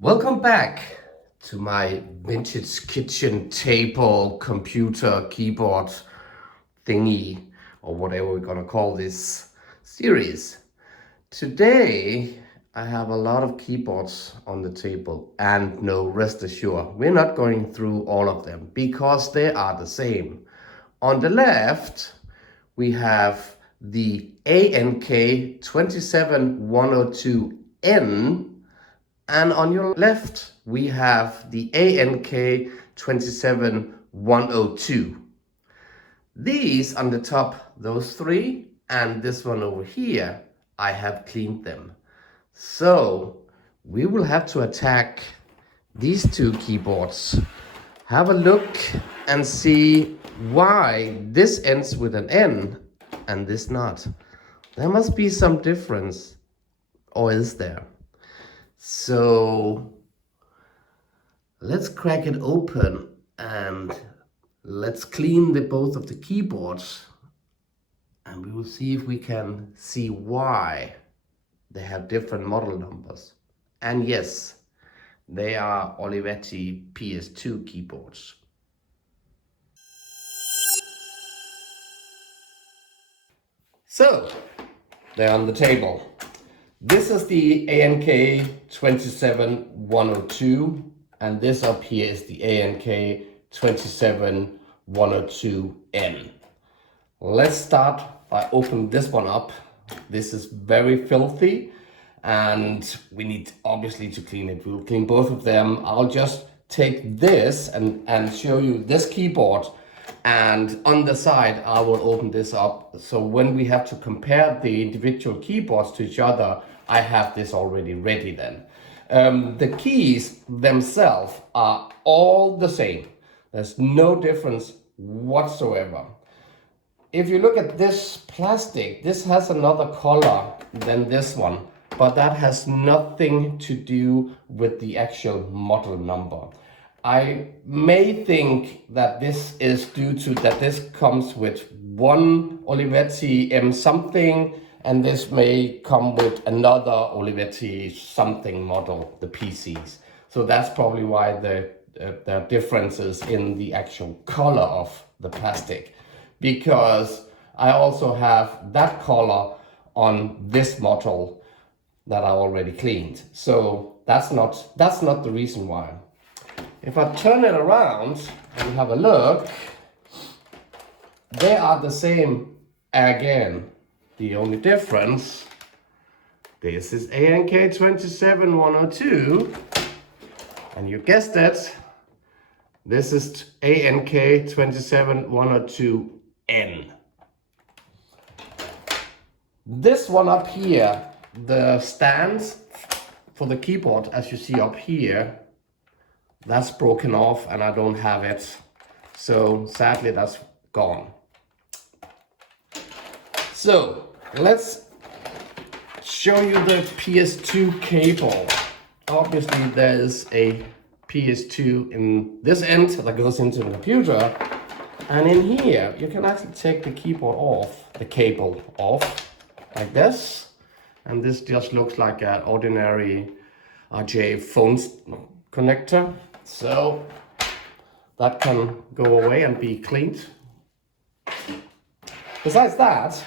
Welcome back to my vintage kitchen table computer keyboard thingy, or whatever we're gonna call this series. Today I have a lot of keyboards on the table, and no, rest assured, we're not going through all of them because they are the same. On the left we have the ANK 27102N, and on your left, we have the ANK 27102. These on the top, those three, and this one over here, I have cleaned them. So we will have to attack these two keyboards. Have a look and see why this ends with an N and this not. There must be some difference, or is there? So let's crack it open and let's clean both of the keyboards, and we will see if we can see why they have different model numbers. And yes, they are Olivetti PS2 keyboards. So they're on the table. This is the ANK 27102, and this up here is the ANK 27102N. Let's start by opening this one up. This is very filthy, and we need obviously to clean it. We'll clean both of them. I'll just take this and show you this keyboard, and on the side I will open this up. So when we have to compare the individual keyboards to each other, I have this already ready then. The keys themselves are all the same. There's no difference whatsoever. If you look at this plastic, this has another color than this one, but that has nothing to do with the actual model number. I may think that this is due to that this comes with one Olivetti M something, and this may come with another Olivetti something model, the PCs. So that's probably why there are differences in the actual color of the plastic, because I also have that color on this model that I already cleaned. So that's not the reason why. If I turn it around and have a look, they are the same again. The only difference, this is ANK 27102, and you guessed it, this is ANK 27102N. This one up here, the stands for the keyboard, as you see up here, that's broken off and I don't have it. So sadly that's gone. So let's show you the PS2 cable. Obviously there is a PS2 in this end that goes into the computer, and in here you can actually take the keyboard off, the cable off, like this, and this just looks like an ordinary RJ phone connector. So that can go away and be cleaned. Besides that,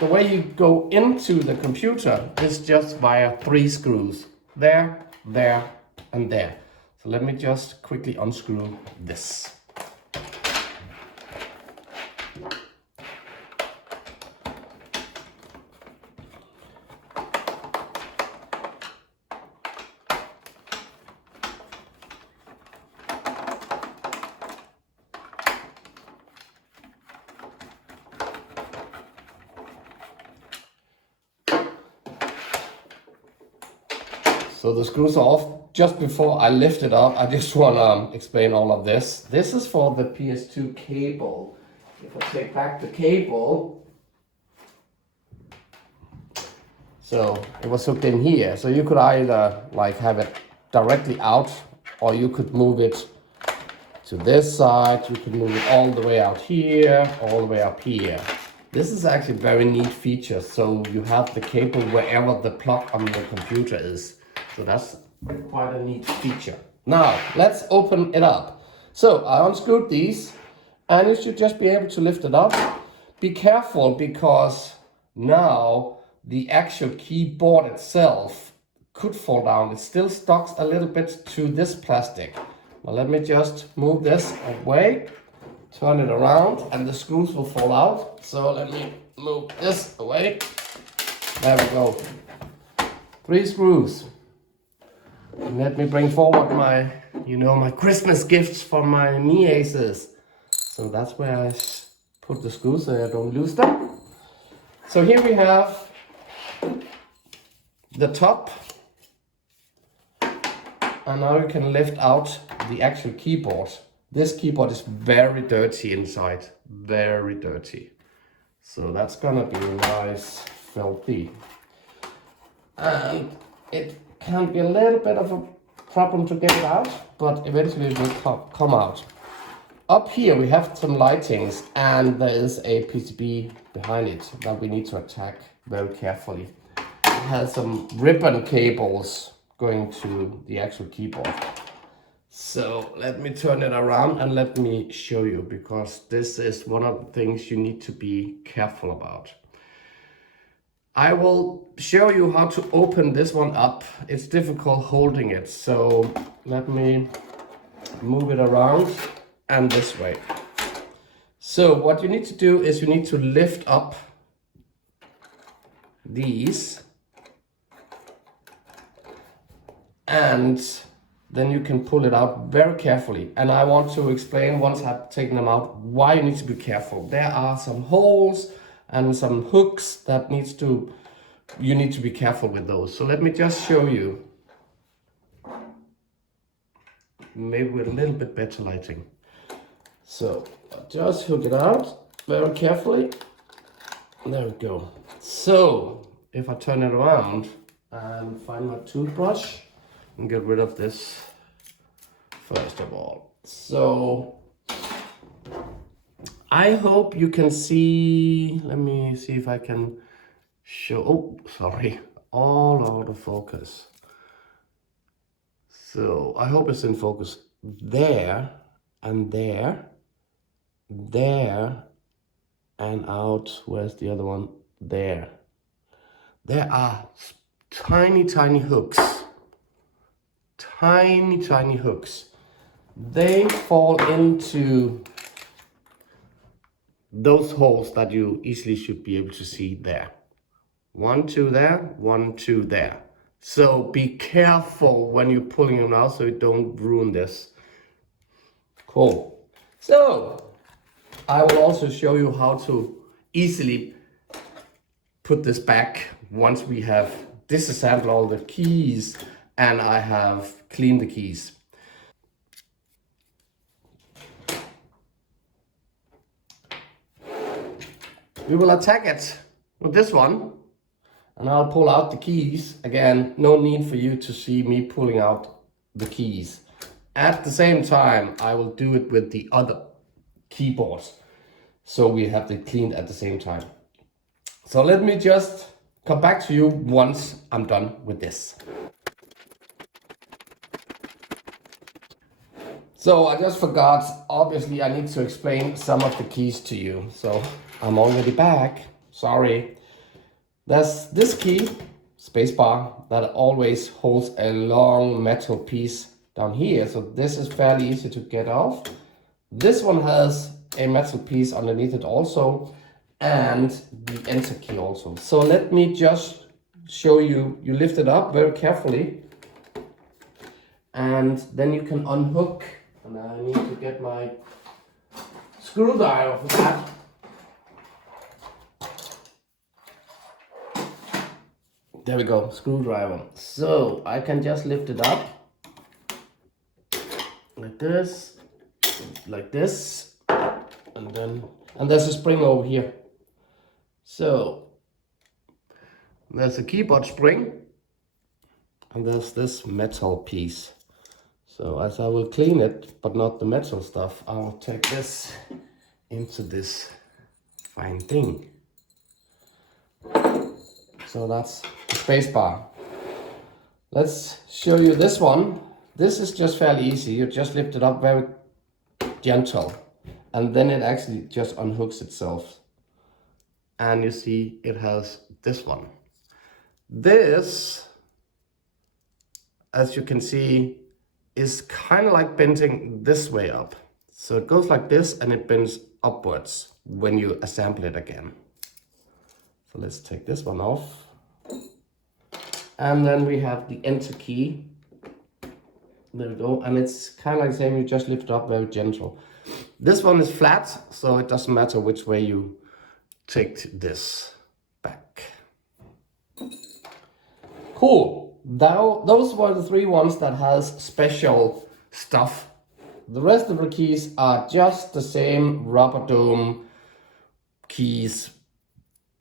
the way you go into the computer is just via 3 screws. There, there, and there. So let me just quickly unscrew this. So the screws are off. Just before I lift it up, I just want to explain all of this. This is for the PS2 cable. If I take back the cable, so it was hooked in here. So you could either like have it directly out, or you could move it to this side. You could move it all the way out here, all the way up here. This is actually a very neat feature. So you have the cable wherever the plug on the computer is. So that's quite a neat feature. Now, let's open it up. So I unscrewed these, and you should just be able to lift it up. Be careful, because now the actual keyboard itself could fall down. It still sticks a little bit to this plastic. Now let me just move this away, turn it around, and the screws will fall out. So let me move this away. There we go. 3 screws. And let me bring forward my, my Christmas gifts for my nieces. So that's where I put the screws so I don't lose them. So here we have the top. And now you can lift out the actual keyboard. This keyboard is very dirty inside, very dirty. So that's gonna be nice, filthy. And it can be a little bit of a problem to get it out, but eventually it will come out. Up here we have some lightings, and there is a PCB behind it that we need to attack very carefully. It has some ribbon cables going to the actual keyboard. So let me turn it around and let me show you, because this is one of the things you need to be careful about. I will show you how to open this one up. It's difficult holding it, so let me move it around and this way. So what you need to do is you need to lift up these, and then you can pull it out very carefully. And I want to explain, once I've taken them out, why you need to be careful. There are some holes and some hooks that you need to be careful with those. So let me just show you, maybe with a little bit better lighting. So I'll just hook it out very carefully. There we go. So if I turn it around and find my toothbrush and get rid of this first of all. So I hope you can see, let me see if I can show, oh, sorry, all out of focus. So I hope it's in focus. There and there, there and out. Where's the other one? There. There are tiny, tiny hooks. Tiny, tiny hooks. They fall into those holes that you easily should be able to see there. 1, 2 there, 1, 2 there. So be careful when you're pulling them out so you don't ruin this. Cool. So I will also show you how to easily put this back once we have disassembled all the keys and I have cleaned the keys. We will attack it with this one, and I'll pull out the keys. Again, no need for you to see me pulling out the keys. At the same time, I will do it with the other keyboards, so we have it cleaned at the same time. So let me just come back to you once I'm done with this. So I just forgot, obviously I need to explain some of the keys to you. So I'm already back, sorry. There's this key, spacebar, that always holds a long metal piece down here. So this is fairly easy to get off. This one has a metal piece underneath it also, and the enter key also. So let me just show you. You lift it up very carefully, and then you can unhook. And I need to get my screwdriver for that. There we go, screwdriver. So I can just lift it up like this, and there's a spring over here. So there's a keyboard spring, and there's this metal piece. So as I will clean it, but not the metal stuff, I'll take this into this fine thing. So that's the space bar. Let's show you this one. This is just fairly easy. You just lift it up very gentle, and then it actually just unhooks itself. And you see it has this one. This, as you can see, is kind of like bending this way up. So it goes like this and it bends upwards when you assemble it again. So let's take this one off. And then we have the enter key. There we go. And it's kind of like the same, you just lift it up very gentle. This one is flat, so it doesn't matter which way you take this back. Cool. Now, those were the 3 ones that has special stuff. The rest of the keys are just the same rubber dome keys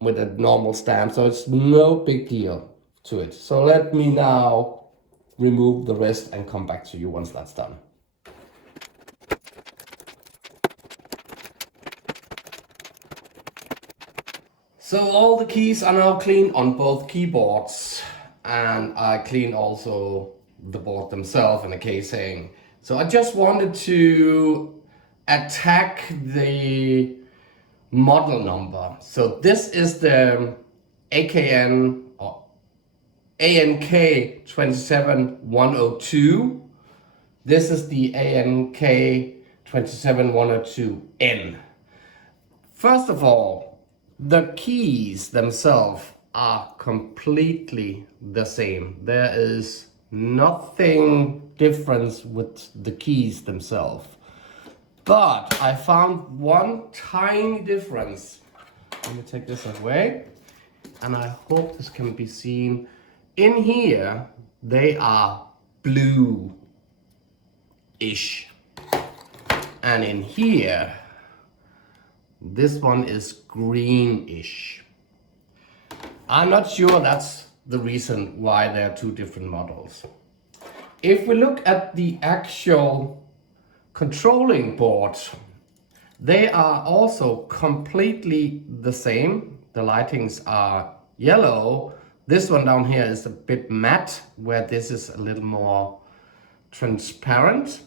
with a normal stamp, so it's no big deal to it. So let me now remove the rest and come back to you once that's done. So all the keys are now clean on both keyboards, and I clean also the board themselves and the casing. So I just wanted to attack the model number. So this is the AKN or ANK 27102. This is the ANK 27102N. First of all, the keys themselves are completely the same. There is nothing different with the keys themselves. But I found one tiny difference. Let me take this away, and I hope this can be seen. In here, they are blue-ish. And in here, this one is greenish. I'm not sure that's the reason why there are 2 different models. If we look at the actual controlling board, they are also completely the same. The lightings are yellow. This one down here is a bit matte, where this is a little more transparent.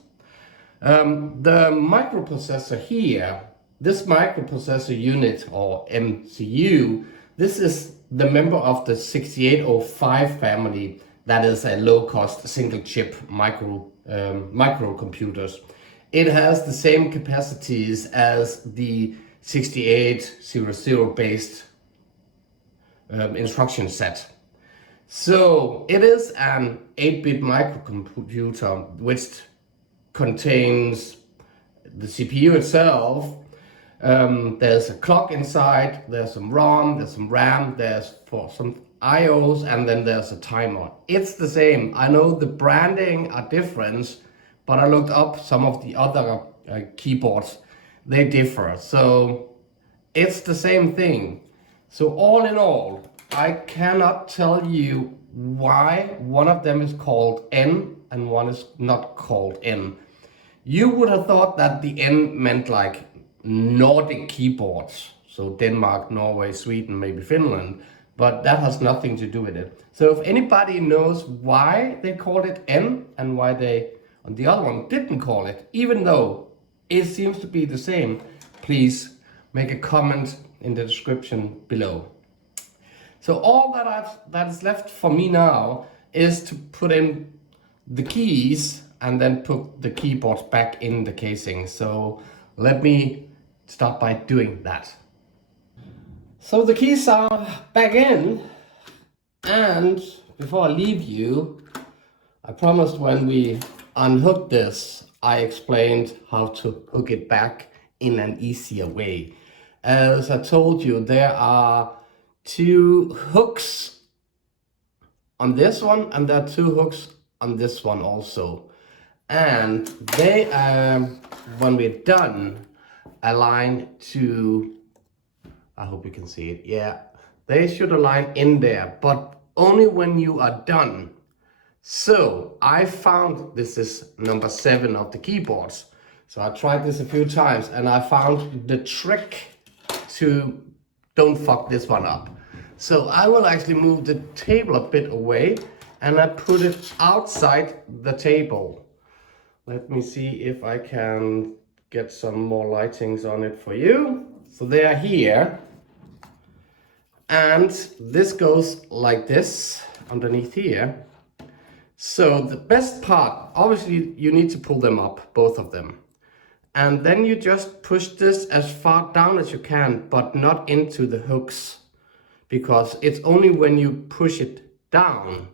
The microprocessor here, this microprocessor unit or MCU, this is the member of the 6805 family. That is a low-cost single-chip microcomputers. It has the same capacities as the 6800 based instruction set. So it is an 8-bit microcomputer which contains the CPU itself. There's a clock inside, there's some ROM, there's some RAM, there's for some IOs, and then there's a timer. It's the same. I know the branding are different, but I looked up some of the other keyboards. They differ. So it's the same thing. So all in all, I cannot tell you why one of them is called N and one is not called N. You would have thought that the N meant like Nordic keyboards, so Denmark, Norway, Sweden, maybe Finland, but that has nothing to do with it. So if anybody knows why they called it N and why they on the other one didn't call it, even though it seems to be the same, please make a comment in the description below. So all that is left for me now is to put in the keys and then put the keyboards back in the casing. So let me start by doing that. So the keys are back in, and before I leave you, I promised when we unhook this, I explained how to hook it back in an easier way. As I told you, there are 2 hooks on this one, and there are 2 hooks on this one also. And they when we're done, align to, I hope you can see it, yeah, they should align in there, but only when you are done. So I found this is number 7 of the keyboards. So I tried this a few times and I found the trick to don't fuck this one up. So I will actually move the table a bit away and I put it outside the table. Let me see if I can get some more lightings on it for you. So they are here, and this goes like this underneath here. So the best part, obviously you need to pull them up, both of them. And then you just push this as far down as you can, but not into the hooks, because it's only when you push it down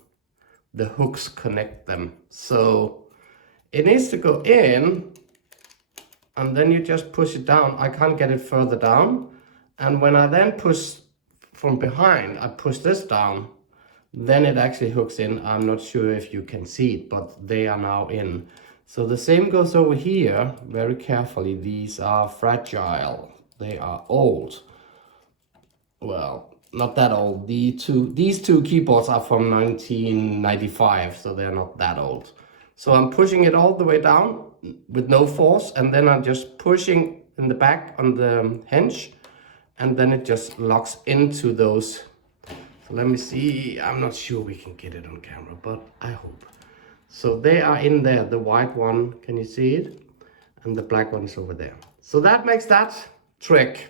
the hooks connect them. So it needs to go in, and then you just push it down. I can't get it further down. And when I then push from behind, I push this down, then it actually hooks in. I'm not sure if you can see it, but they are now in. So the same goes over here, very carefully. These are fragile, they are old. Well, not that old. These two keyboards are from 1995, so they're not that old. So I'm pushing it all the way down with no force, and then I'm just pushing in the back on the hinge, and then it just locks into those. So let me see, I'm not sure we can get it on camera, but I hope. So they are in there, the white one, can you see it? And the black one is over there. So that makes that trick.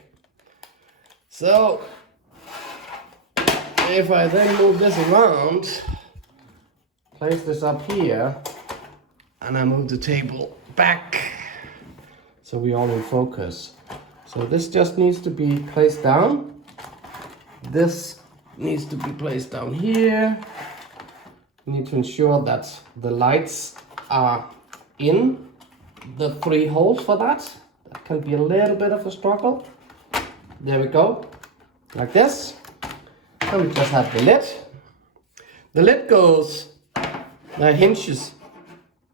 So if I then move this around, place this up here, and I move the table back, so we're all in focus. So this just needs to be placed down. This needs to be placed down here. You need to ensure that the lights are in the 3 holes for that. That can be a little bit of a struggle. There we go, like this. And we just have the lid. The lid goes, the hinges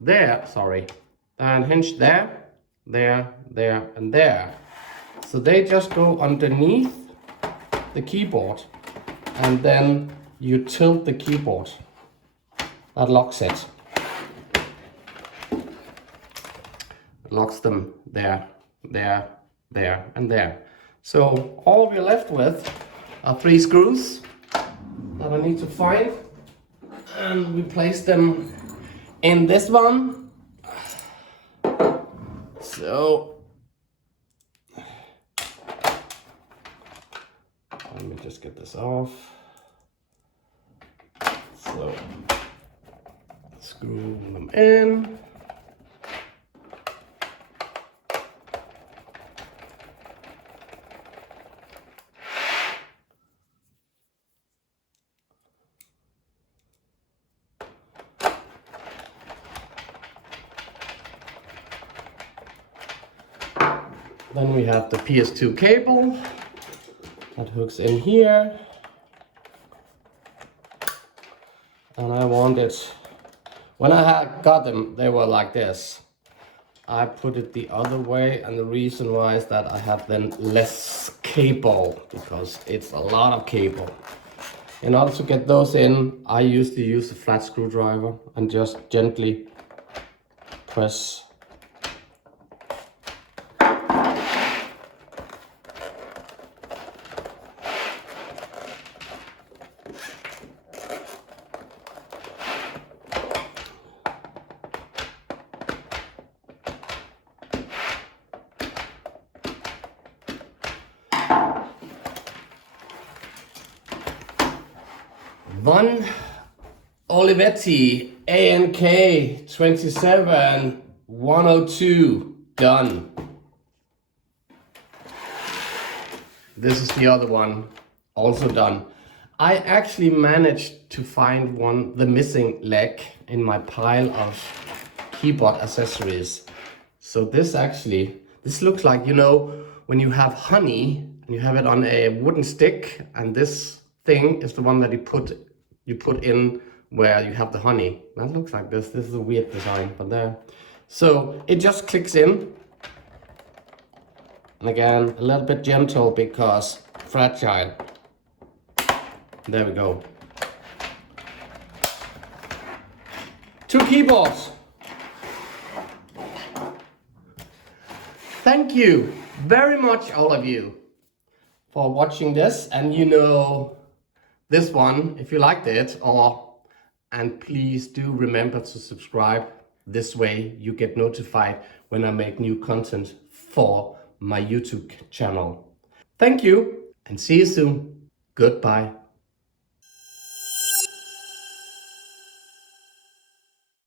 there, and hinge there, there, there, and there. So they just go underneath the keyboard, and then you tilt the keyboard. That locks it. Locks them there, there, there, and there. So all we're left with are 3 screws that I need to find, and we place them in this one. So let me just get this off. So screw them in. Then we have the PS2 cable that hooks in here. And I want it, when I had got them, they were like this. I put it the other way, and the reason why is that I have then less cable, because it's a lot of cable. In order to get those in, I used to use a flat screwdriver and just gently press. One Olivetti ANK 27102 done. This is the other one, also done. I actually managed to find the missing leg in my pile of keyboard accessories. So this looks like, you know, when you have honey and you have it on a wooden stick, and this thing is the one that you put in where you have the honey. That looks like this. This is a weird design, but there. So it just clicks in. And again, a little bit gentle because fragile. There we go. 2 keyboards. Thank you very much, all of you, for watching this. And you know, this one, if you liked it, or and please do remember to subscribe. This way you get notified when I make new content for my YouTube channel. Thank you and see you soon. Goodbye.